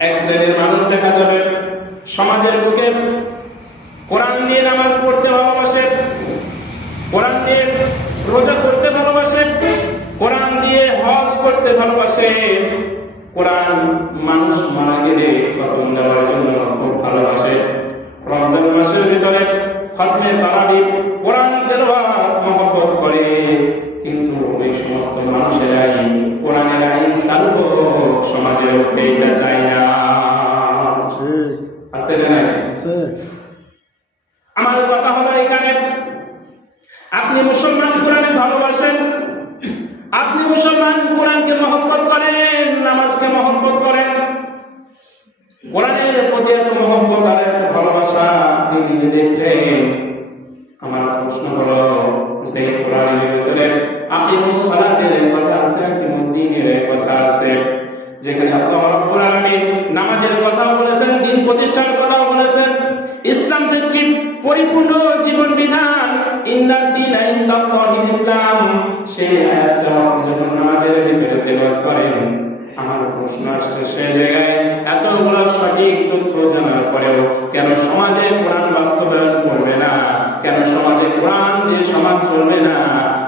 এক শ্রেণীর মানুষ দেখা যাবে সমাজের বুকে কোরআন দিয়ে নামাজ পড়তে ভালোবাসে, কোরআন দিয়ে রোজা করতে ভালোবাসে, কোরআন দিয়ে হজ করতে ভালোবাসে, কোরআন মানুষ মারা গেলে খতম দেওয়ার জন্য খুব ভালোবাসে। রমজান মাসের ভিতরে খতমে তারাবি কোরআন তেলাওয়াত মহব্বত করে, কিন্তু ওই সমস্ত মানুষেরাই কোরআনের আইন চালু হোক সমাজের উপরে এটা চায় না। আসতে জানেন আমার কথা হলো এখানে আপনি মুসলমান কোরআনে ভালোবাসেন, আপনি মুসলমান কোরআনকে মহব্বত করেন, নামাজকে মহব্বত করেন, কোরআনের প্রতি এত মহব্বত আর এত ভালোবাসা আপনি নিজে দেখলেন। আমার প্রশ্ন হলো যে কোরআনের ভিতরে আকিমুস সালাতের কথা আছে, আকিমুদ্দিনের কথা আছে, যেখানে আল্লাহ রাব্বুল আলামিন নামাজের কথা বলেছেন, দিন প্রতিষ্ঠার কথা বলেছেন, ইসলাম থেকে পরিপূর্ণ জীবন বিধান ইন্নাদ দীনা ইনদাল্লাহিল ইসলাম, সেই আয়াতটা যখন নামাজের ভিতরে তেলাওয়াত করেন, আমার প্রশ্ন আসছে সেই জায়গায় এতগুলো সঠিক তথ্য জানার পরেও কেন সমাজে কোরআন বাস্তবায়ন করবে না, কেন সমাজে কোরআন দিয়ে সমাজ চলবে না?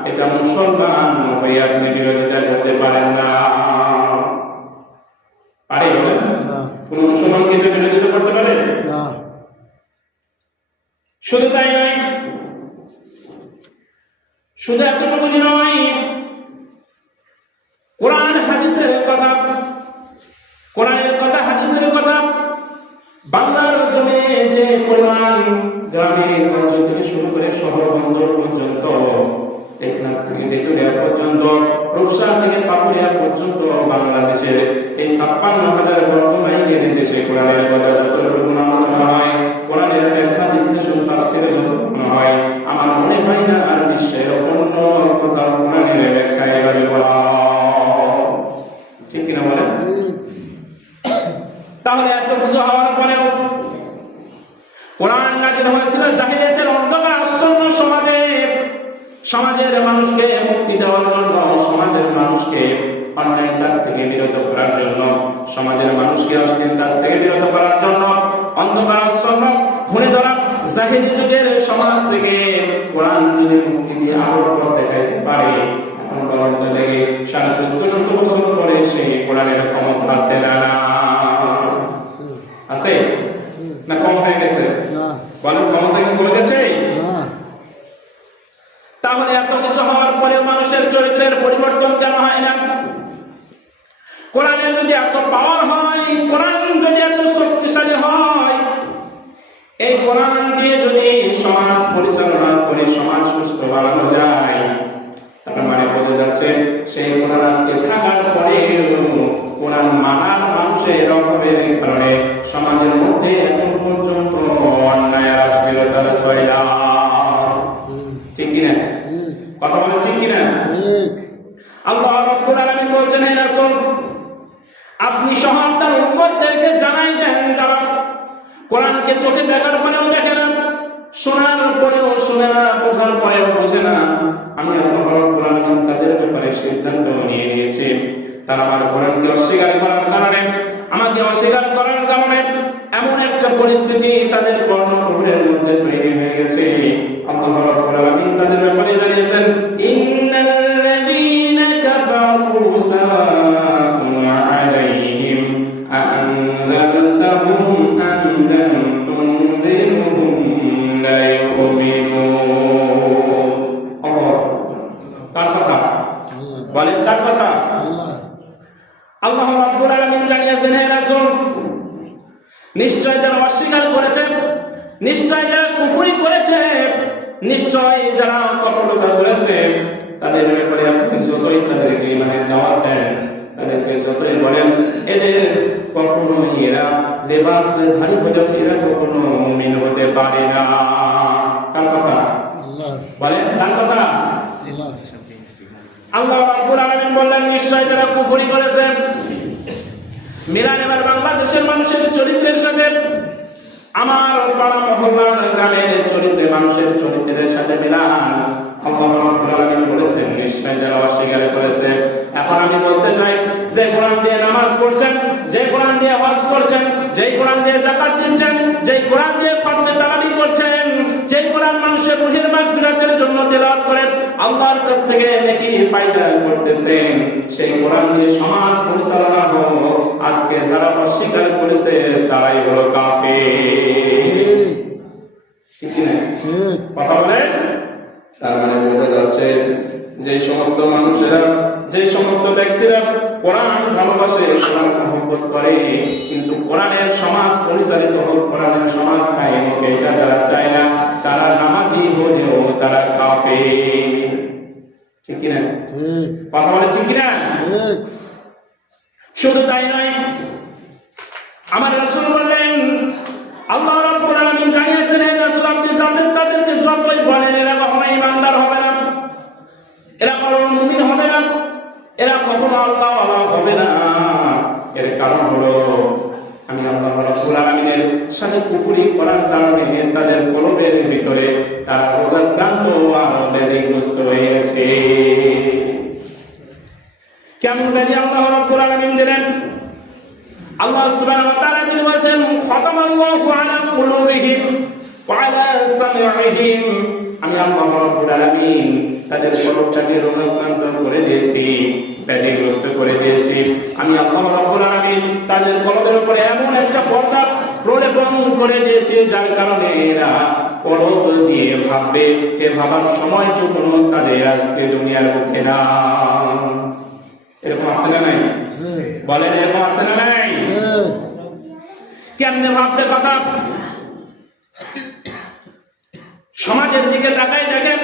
এটা মুসলমান হয়ে আপনি বিরোধিতা করতে পারেন না। পারে বলেন? কোন মুসলমানকে এটা বিরোধিতা করতে পারে না। শুধু তাই নয়, শুধু এতটুকুই নয়, কোরআন হাদিসের কথা, কোরআনের কথা হাদিসের কথা বাংলার জমিনে যে পরিমাণ গ্রামে গঞ্জ থেকে শুরু করে শহর বন্দর পর্যন্ত, টেকনাফ থেকে তেতুলিয়া পর্যন্ত, রূপসা থেকে পাথুরিয়া পর্যন্ত বাংলাদেশের এই ৫৬,০০০ বর্গ মাইলের দেশে কোরআনের কথা যতটুকু আলোচনা হয়, কোরআনের ব্যাখ্যা বিশ্লেষণ তাফসীরে যতটুকু হয়, আমার মনে হয় না আর বিশ্বের অন্য কোথাও কোরআনের ব্যাখ্যা এভাবে বলা, ঠিক কিনা বলেন? তাহলে এত কিছু হওয়ার পরেও কোরআন নাযিল হয়েছিল জাহিলিয়াতের অন্ধকার আচ্ছন্ন সমাজে, সমাজের মানুষকে মুক্তি দেওয়ার জন্য, সমাজের মানুষকে অন্যায় কাজ থেকে বিরত করার জন্য, সমাজের মানুষকে অশ্লীল কাজ থেকে বিরত করার জন্য, অন্ধকার আচ্ছন্ন ঘুরে ধরা জাহিলি যুগের সমাজ থেকে কোরআন যদি মুক্তি দিয়ে আরো পথ দেখাইতে পারে, এখন পর্যন্ত থেকে ১৪৫০ বছর পরে সেই কোরআনের ক্ষমতা আছে না আছে না কম হয়ে গেছে? বলেন, ক্ষমতা কি কমে গেছে? তাহলে এত কিছু হওয়ার পরেও মানুষের চরিত্রের পরিবর্তন কেন হয় না? কোরআনের যদি এত পাওয়ার হয়, কোরআন যদি এত শক্তিশালী হয়, এই কোরআন দিয়ে যদি সমাজ পরিচালনা করে সমাজ সুস্থ বানানো যায়, তার মানে বোঝা যাচ্ছে সেই কোরআন আজকে থাকার পরেও কোরআন মানার মানুষের অভাবের কারণে সমাজের মধ্যে এখন পর্যন্ত অন্যায় অশ্লীলতা ছড়ায় না। ঠিক কিনা? কথা বলেন ঠিক কিনা? আল্লাহ রাব্বুল আলামিন বলছেন, হে রাসূল আপনি সহ আপনার উম্মতদেরকে জানাই দেন যারা কোরআনকে চোখে দেখার পরেও দেখে না, শোনার পরেও শোনে না, বোঝার পরেও বোঝে না, আমি আল্লাহ রাব্বুল আলামিন তাদের ব্যাপারে সিদ্ধান্ত নিয়ে নিয়েছি, তারা আমার কোরআনকে অস্বীকার করার কারণে, আমাকে অস্বীকার করার কারণে এমন একটা পরিস্থিতি তাদের কর্ণকুহরের মধ্যে তৈরি হয়ে গেছে। আল্লাহ রাব্বুল আলামিন তাদের ব্যাপারে জানিয়েছেন, ইন্নাল্লাযীনা কাফারু সাওয়াউন আলাইহিম আ'আনযারতাহুম আম লাম তুনযিরহুম লা ইউমিনুন। কার কথা বলেন? কার কথা? আল্লাহ রাব্বুল আলামিন জানিয়েছেন, হে রাসূল নিশ্চয় যারা অস্বীকার করেছে, নিশ্চয় যারা কুফরি করেছে, নিশ্চয় যারা কপটতা করেছে, তাদের ব্যাপারে আপনি যতই তাদেরকে ইমানের দাওয়াত দেন, তাদেরকে যতই বলেন এদের কখনো এরা লেবাসধারী হলেও এরা কখনো মুমিন হতে পারে না। কার কথা বলেন? কার কথা? আল্লাহ রাব্বুল আলামিন বললেন, নিশ্চয় যারা কুফরি করেছে, মিলান এবার বাংলাদেশের মানুষের চরিত্রের সাথে আমার পাড়া মহল্লার গ্রামের চরিত্রে, মানুষের চরিত্রের সাথে মিলান। আল্লাহ রাব্বুল আলামিন বলেছেন নিশ্চয় যারা অস্বীকার করেছে। এখন আমি বলতে চাই, যে কোরআন দিয়ে নামাজ পড়ছেন, যে কোরআন দিয়ে হজ করছেন, যে কোরআন দিয়ে যাকাত দিচ্ছেন, যে কোরআন দিয়ে খতমে তারাবি করছেন, যে কোরআন মানুষের রূহের মাগফিরাতের জন্য তেলাওয়াত করে আল্লাহর কাছ থেকে নেকি ফায়দা করতেছেন, সেই কোরআন দিয়ে সমাজ পরিচালনা হোক, আজকে যারা অস্বীকার করেছে তারাই হলো কাফের। ঠিক না? কথা বলেন। তার মানে বোঝা যাচ্ছে যে সমস্ত মানুষেরা, যে সমস্ত ব্যক্তিরা কোরআন ভালোবাসে, কোরআন মহব্বত করে, কিন্তু কোরআনের সমাজ পরিচালিত হোক, কোরআনের সমাজ কায়েম হোক, এটা যারা চায় না, তারা নামাজি হলেও তারা কাফের। ঠিক কিনা? কথা বলে ঠিক কিনা? শুধু তাই নয়, আমার রাসূল বললেন, আল্লাহ রাব্বুল আলামিন জানিয়েছেন, হে রাসূল আপনি তাদেরকে যতই বলেন এরা কখনো ঈমানদার হবে না, এরা কখনো মুমিন হবে না, এরা কখনো আল্লাহ হবে না। এর কারণ হলো আমি আল্লাহ রাব্বুল আলামিনের সাথে কুফরি করার কারণে তাদের কলবের ভিতরে তারা রোগাক্রান্ত আর ব্যাধিগ্রস্ত হয়ে গেছে। কেমন ব্যাধি আল্লাহ রাব্বুল আলামিন দিলেন? আল্লাহ সুবহানাহু ওয়া তাআলা তিনি বলেন, খাতামাল্লাহু আলা কুলুবিহিম ওয়া আলা সামিইহিম, আমি আল্লাহ রাব্বুল আলামিন তাদের কলবটাকে রোগাক্রান্ত করে দিয়েছি, ব্যাধিগ্রস্ত করে দিয়েছি। আমি আল্লাহ রাব্বুল আলামিন তাদের কলবের উপরে এমন একটা পর্দা প্রলেপন করে দিয়েছি, যার কারণে এরা কলব দিয়ে ভাববে, এ ভাবার সময় যখন তাদের আজকে দুনিয়ার বুকে না। এরকম আছে না নাই? বলেন, এরকম আছে না নাই? কেমনে ভাববে কথা? সমাজের দিকে তাকাই দেখেন,